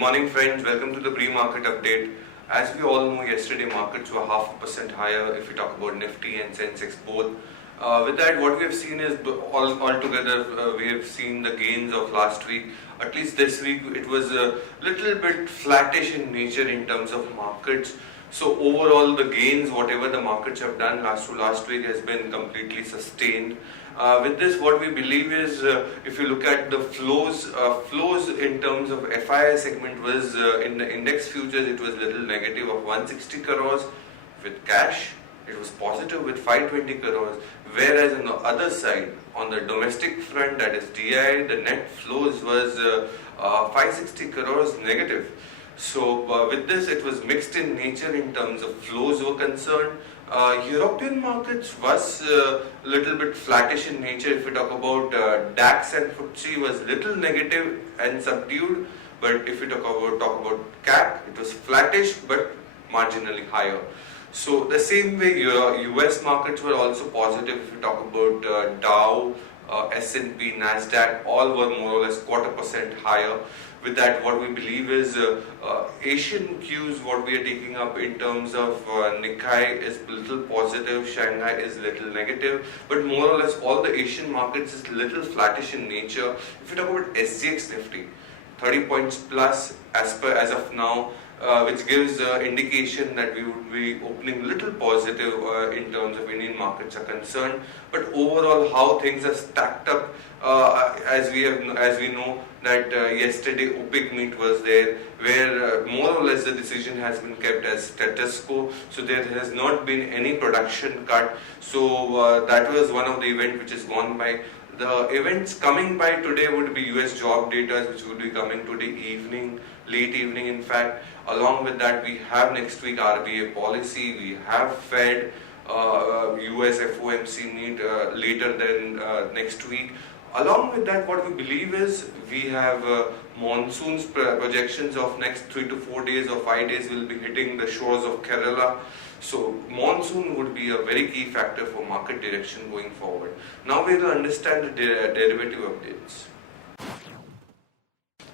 morning friends, welcome to the pre-market update. As we all know, yesterday markets were 0.5% higher if we talk about Nifty and Sensex both. With that, what we have seen is altogether we have seen the gains of last week. At least this week it was a little bit flattish in nature in terms of markets. So overall the gains, whatever the markets have done last week has been completely sustained. With this, what we believe is, if you look at the flows in terms of FII segment was in the index futures, it was little negative of 160 crores. With cash, it was positive with 520 crores. Whereas on the other side, on the domestic front, that is DI, the net flows was 560 crores negative. So with this, it was mixed in nature in terms of flows were concerned. European markets was little bit flattish in nature. If we talk about DAX and FTSE was little negative and subdued, but if we talk about CAC, it was flattish but marginally higher. So the same way US markets were also positive. If we talk about Dow, S&P, Nasdaq, all were more or less 0.25% higher. With that, what we believe is Asian cues, what we are taking up in terms of Nikkei is little positive, Shanghai is little negative, but more or less all the Asian markets is little flattish in nature. If you talk about SGX Nifty, 30 points plus as of now, which gives indication that we would be opening little positive in terms of Indian markets are concerned. But overall, how things are stacked up, as we know that yesterday OPEC meet was there, where more or less the decision has been kept as status quo. So there has not been any production cut. So that was one of the events which is gone by. The events coming by today would be US job data, which would be coming today evening, late evening in fact. Along with that, we have next week RBA policy, we have Fed, US FOMC meet later than next week. Along with that, what we believe is we have monsoons projections of next 3 to 4 days or 5 days will be hitting the shores of Kerala. So monsoon would be a very key factor for market direction going forward. Now we will understand the derivative updates.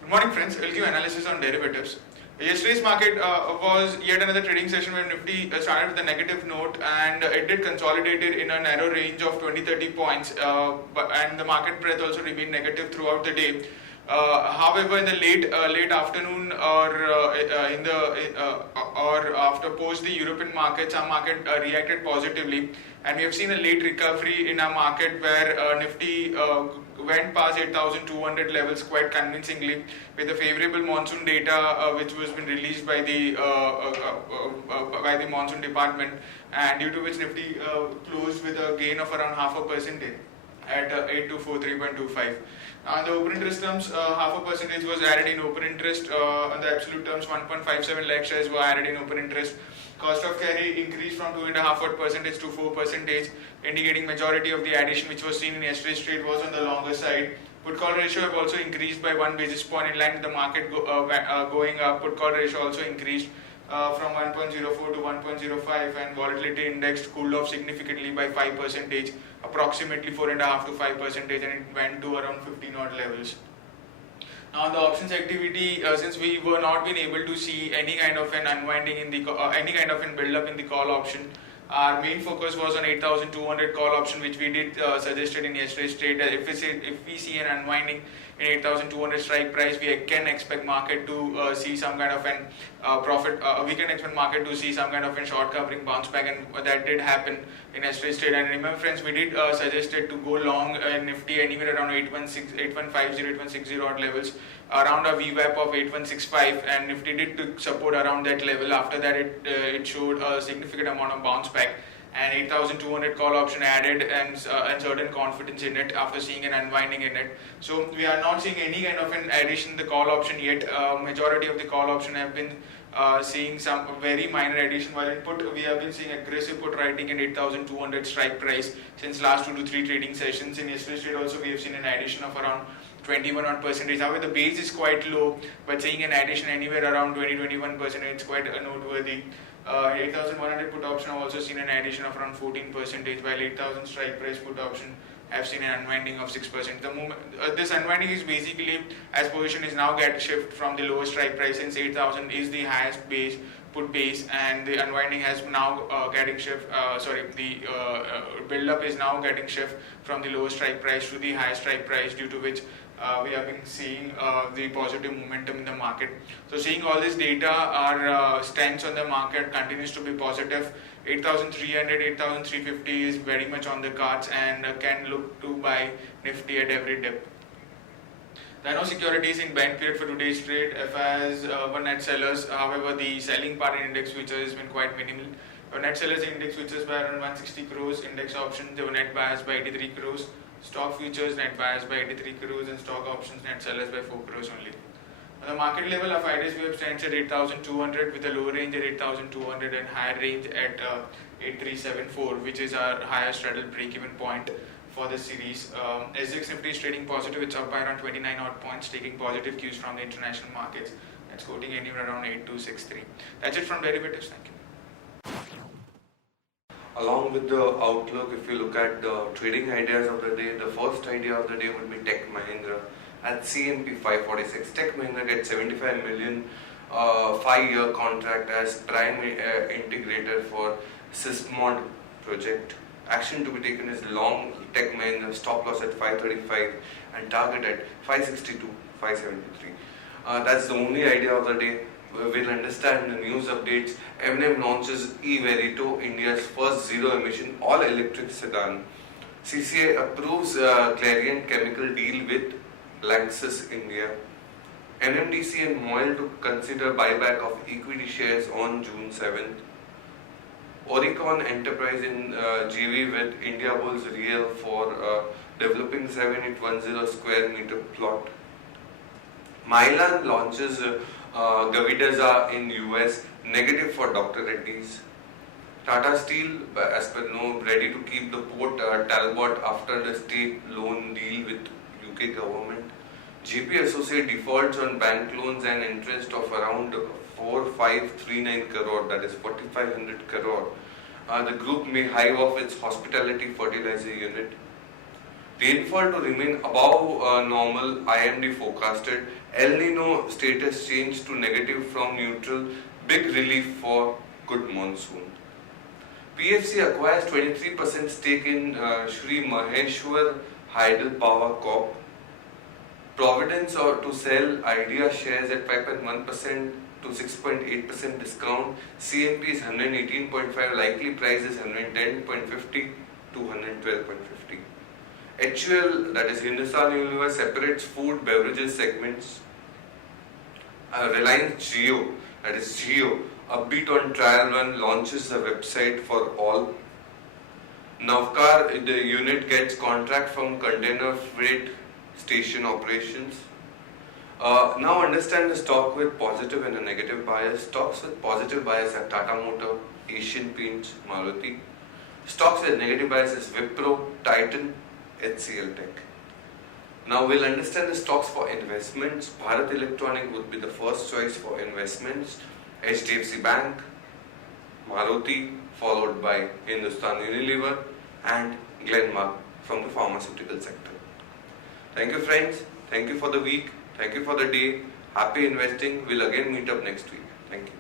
Good morning friends, we'll give analysis on derivatives. Yesterday's market was yet another trading session where Nifty started with a negative note and it did consolidated in a narrow range of 20-30 points and the market breadth also remained negative throughout the day. However, in the late afternoon or after post the European markets, our market reacted positively, and we have seen a late recovery in our market where Nifty went past 8,200 levels quite convincingly with the favorable monsoon data which was been released by the monsoon department, and due to which Nifty closed with a gain of around 0.5% at 8243.25. On the open interest terms, 0.5% was added in open interest. On the absolute terms, 1.57 lakh shares were added in open interest. Cost of carry increased from 2.5% to 4%, indicating majority of the addition which was seen in yesterday's trade was on the longer side. Put call ratio have also increased by 1 basis point in line with the market going up. Put call ratio also increased from 1.04 to 1.05, and volatility index cooled off significantly by 5%, approximately 4.5 to 5%, and it went to around 15 odd levels. Now the options activity, since we were not been able to see any kind of an unwinding in the any kind of an build up in the call option, our main focus was on 8,200 call option, which we did suggested in yesterday's trade. If we see an unwinding in 8,200 strike price, we can expect market to see some kind of an profit. We can expect market to see some kind of a short covering bounce back, and that did happen in yesterday's trade. And remember, friends, we did suggested to go long Nifty anywhere around 8150, 8160 odd levels, around a VWAP of 8165, and Nifty did support around that level. After that, it showed a significant amount of bounce back, and 8,200 call option added and certain confidence in it after seeing an unwinding in it. So we are not seeing any kind of an addition in the call option yet. Majority of the call option have been seeing some very minor addition, while in put we have been seeing aggressive put writing in 8,200 strike price since last 2 to 3 trading sessions. In yesterday's trade also we have seen an addition of around 21%. However, the base is quite low, but seeing an addition anywhere around 20-21%, it's quite noteworthy. 8,100 put option have also seen an addition of around 14%, while 8,000 strike price put option have seen an unwinding of 6%. The moment this unwinding is basically as position is now get shift from the lowest strike price, since 8,000 is the highest base put base, and the unwinding has now getting shift. The build up is now getting shift from the lowest strike price to the highest strike price, due to which we have been seeing the positive momentum in the market. So seeing all this data, our stance on the market continues to be positive. 8,300, 8,350 is very much on the cards, and can look to buy Nifty at every dip. There are no securities in bank period for today's trade. FIs were net sellers. However, the selling part in index futures has been quite minimal. Net sellers in index futures by around 160 crores. Index options, they were net buyers by 83 crores. Stock futures net buyers by 83 crores, and stock options net sellers by 4 crores only. On the market level, our 5-day web stands at 8,200 with a lower range at 8,200 and higher range at 8,374, which is our highest straddle break-even point for the series. SGX Nifty is trading positive. It's up by around 29 odd points, taking positive cues from the international markets. It's quoting anywhere around 8,263. That's it from derivatives. Thank you. Along with the outlook, if you look at the trading ideas of the day, the first idea of the day would be Tech Mahindra. At CNP 546, Tech Mahindra gets 75 million 5-year contract as prime integrator for Sysmod project. Action to be taken is long Tech Mahindra, stop loss at 535 and target at 562, 573. That's the only idea of the day. We'll understand the news updates. M&M launches e-Verito, India's first zero-emission all-electric sedan. CCI approves Clariant chemical deal with Lanxess India. NMDC and MOIL to consider buyback of equity shares on June 7th. Oricon Enterprise in JV with India Bulls Real for developing 7810 square meter plot. Mylan launches Gavidaza in US, negative for Dr. Reddy's. Tata Steel, as per know, ready to keep the port Talbot after the state loan deal with UK government. GP Associate defaults on bank loans and interest of around 4539 crore, that is 4500 crore. The group may hive off its hospitality fertilizer unit. Rainfall to remain above normal, IMD forecasted. El Nino status changed to negative from neutral. Big relief for good monsoon. PFC acquires 23% stake in Shri Maheshwar Hydel Power Corp. Providence to sell Idea shares at 5.1% to 6.8% discount. CNP is 118.5, likely price is 110.50 to 112.50. HUL, that is Hindustan Unilever, separates food beverages segments. Reliance Jio, that is Jio, upbeat on trial run, launches a website for all. Navkar, the unit gets contract from container freight station operations. Now understand the stock with positive and a negative bias. Stocks with positive bias are Tata Motor, Asian Paints, Maruti. Stocks with negative bias is Wipro, Titan, HCL Tech. Now we'll understand the stocks for investments. Bharat Electronic would be the first choice for investments. HDFC Bank, Maruti, followed by Hindustan Unilever and Glenmark from the pharmaceutical sector. Thank you friends. Thank you for the week. Thank you for the day. Happy investing. We'll again meet up next week. Thank you.